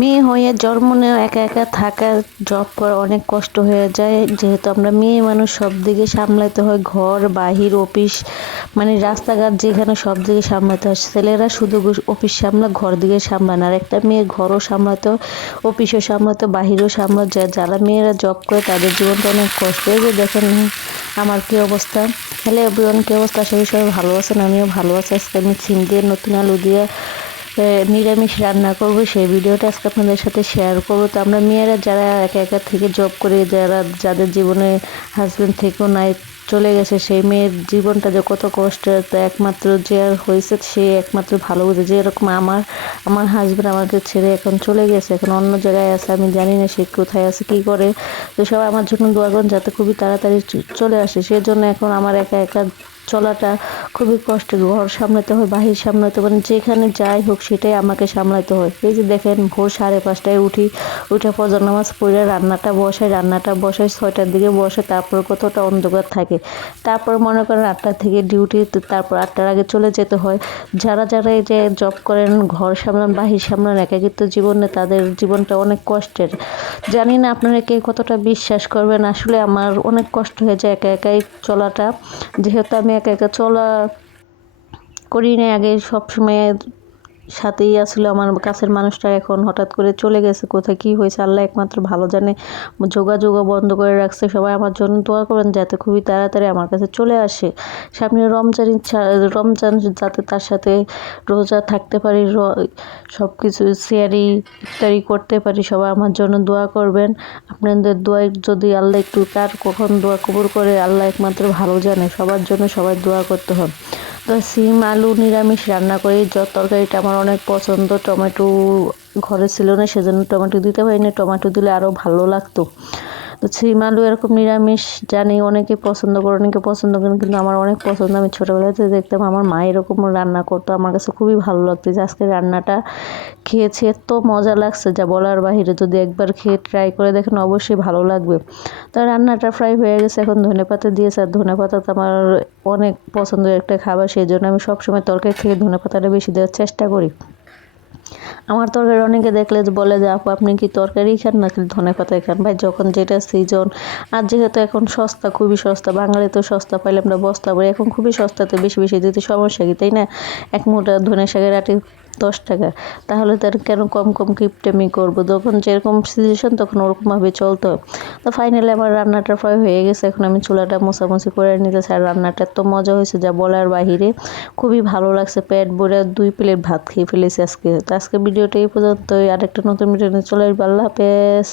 মেয়ে হয়ে জন্ম নেওয়া একা একা থাকা জব করা অনেক কষ্ট হয়ে যায়, যেহেতু আমরা মেয়ে মানুষ সব দিকে সামলাতে হয়, ঘর বাহির অফিস মানে রাস্তাঘাট যেখানে সব দিকে সামলাতে হয়। ছেলেরা শুধু অফিস সামলা ঘর দিকে সামলায় না, আর একটা মেয়ে ঘরও সামলাতে হয়, অফিসও সামলাতে হয়, বাহিরও সামলাতে যায়। যারা মেয়েরা জব করে তাদের জীবনটা অনেক কষ্ট। এই যে দেখেন আমার কি অবস্থা। হ্যালো এভরিওয়ান, কি অবস্থা? আশা করি সবাই ভালো আছেন, আমিও ভালো আছি। আজকে আমি সিম দিয়ে নতুন আলু দিয়ে নিরামিষ রান্না করব, সেই ভিডিওটা আজকে আপনাদের সাথে শেয়ার করব। তো আমরা মেয়েরা যারা একা একা থেকে জব করে, যাদের জীবনে হাজবেন্ড থেকেও নাই চলে গেছে, সেই মেয়ের জীবনটা যে কত কষ্টের, তো একমাত্র যে আর হয়েছে সে একমাত্র ভালো বুঝে। যে এরকম আমার হাজবেন্ড আমাকে ছেড়ে এখন চলে গেছে, এখন অন্য জায়গায় আছে, আমি জানি না সে কোথায় আছে কি করে। তো সবাই আমার জন্য দোয়া করুন যাতে খুবই তাড়াতাড়ি চলে আসে। সেজন্য এখন আমার একা একা চলাটা খুবই কষ্টের। ঘর সামলাতে হয়, বাহির সামলাতে হয়, যেখানে যাই হোক সেটাই আমাকে সামলাতে হয়। এই যে দেখেন ভোর 5:30টায় উঠে ফজর নামাজ পড়ে রান্নাটা বসাই 6টার দিকে বসে, তারপর কতটা অন্ধকার থাকে। তারপর মনে করেন 8টা থেকে ডিউটি, তারপর 8টার আগে চলে যেতে হয়। যারা এই যে জব করেন, ঘর সামলান বাহির সামলান, একাকিত্ব জীবনে, তাদের জীবনটা অনেক কষ্টের। জানি না আপনারা কে কতটা বিশ্বাস করবেন, আসলে আমার অনেক কষ্ট হয়ে যায় একা একাই চলাটা। যেহেতু আমি একা একা চলা করি না আগে, সবসময় সাথেই আসলে আমার কাছের মানুষটা এখন হঠাৎ করে চলে গেছে, কোথায় কি হয়েছে আল্লাহ একমাত্র ভালো জানে। যোগাযোগও বন্ধ করে রাখছে। সবাই আমার জন্য দোয়া করবেন যাতে খুবই তাড়াতাড়ি আমার কাছে চলে আসে। সামনে রমজান যাতে তার সাথে রোজা থাকতে পারি, সব কিছু ইফতারি করতে পারি। সবাই আমার জন্য দোয়া করবেন। আপনাদের দোয়ায় যদি আল্লাহ একটু, তার কখন দোয়া কবুল করে আল্লাহ একমাত্র ভালো জানে। সবার জন্য সবাই দোয়া করতে হবে। তো সিম আলু নিরামিষ রান্না করি। তরকারিটা আমার অনেক পছন্দ। টমেটো ঘরে ছিল না, সেজন্য টমেটো দিতে পারিনি, টমেটো দিলে আরও ভালো লাগতো। তো সিম আলু এরকম নিরামিষ জানি অনেকে পছন্দ করে, অনেকে পছন্দ করেন, কিন্তু আমার অনেক পছন্দ। আমি ছোটোবেলাতে দেখতাম আমার মা এরকম রান্না করতো, আমার কাছে খুবই ভালো লাগতো। যে আজকে রান্নাটা খেয়েছি এত মজা লাগছে যা বলার বাহিরে। যদি একবার খেয়ে ট্রাই করে দেখেন অবশ্যই ভালো লাগবে। তো রান্নাটা ফ্রাই হয়ে গেছে, এখন ধনেপাতা দিয়েছে। আর ধনেপাতা তো আমার অনেক পছন্দের একটা খাবার, সেই জন্য আমি সবসময় তরকারি থেকে ধনেপাতাটা বেশি দেওয়ার চেষ্টা করি। আমার তরকারি অনেকে দেখলে বলে যে আপু আপনি কি তরকারি খান নাকি ধনেপাতায় খান? ভাই যখন যেটা সিজন, আর যেহেতু এখন সস্তা, খুবই সস্তা, বাঙালি তো সস্তা পাইলে আমরা বস্তা ভরে, এখন খুবই সস্তাতে বেশি বেশি দিতে সমস্যা কি, তাই না? এক মুঠা ধনে শাকের আটি 10 টাকা, তাহলে তার কেন কম কিপটেমি করবো? যখন যেরকম সিচুয়েশন তখন ওরকমভাবে চলতে হয়। তো ফাইনালি আমার রান্নাটা প্রায় হয়ে গেছে, এখন আমি চুলাটা মোছামুছি করে নিতেছি। আর রান্নাটা এত মজা হয়েছে যা বলার বাহিরে, খুবই ভালো লাগছে। পেট ভরে 2 প্লেট ভাত খেয়ে ফেলেছি আজকে। তো আজকে ভিডিওটা এই পর্যন্তই, আরেকটা নতুন ভিডিও নিয়ে চলে আসবো। আল্লাহ হাফেজ।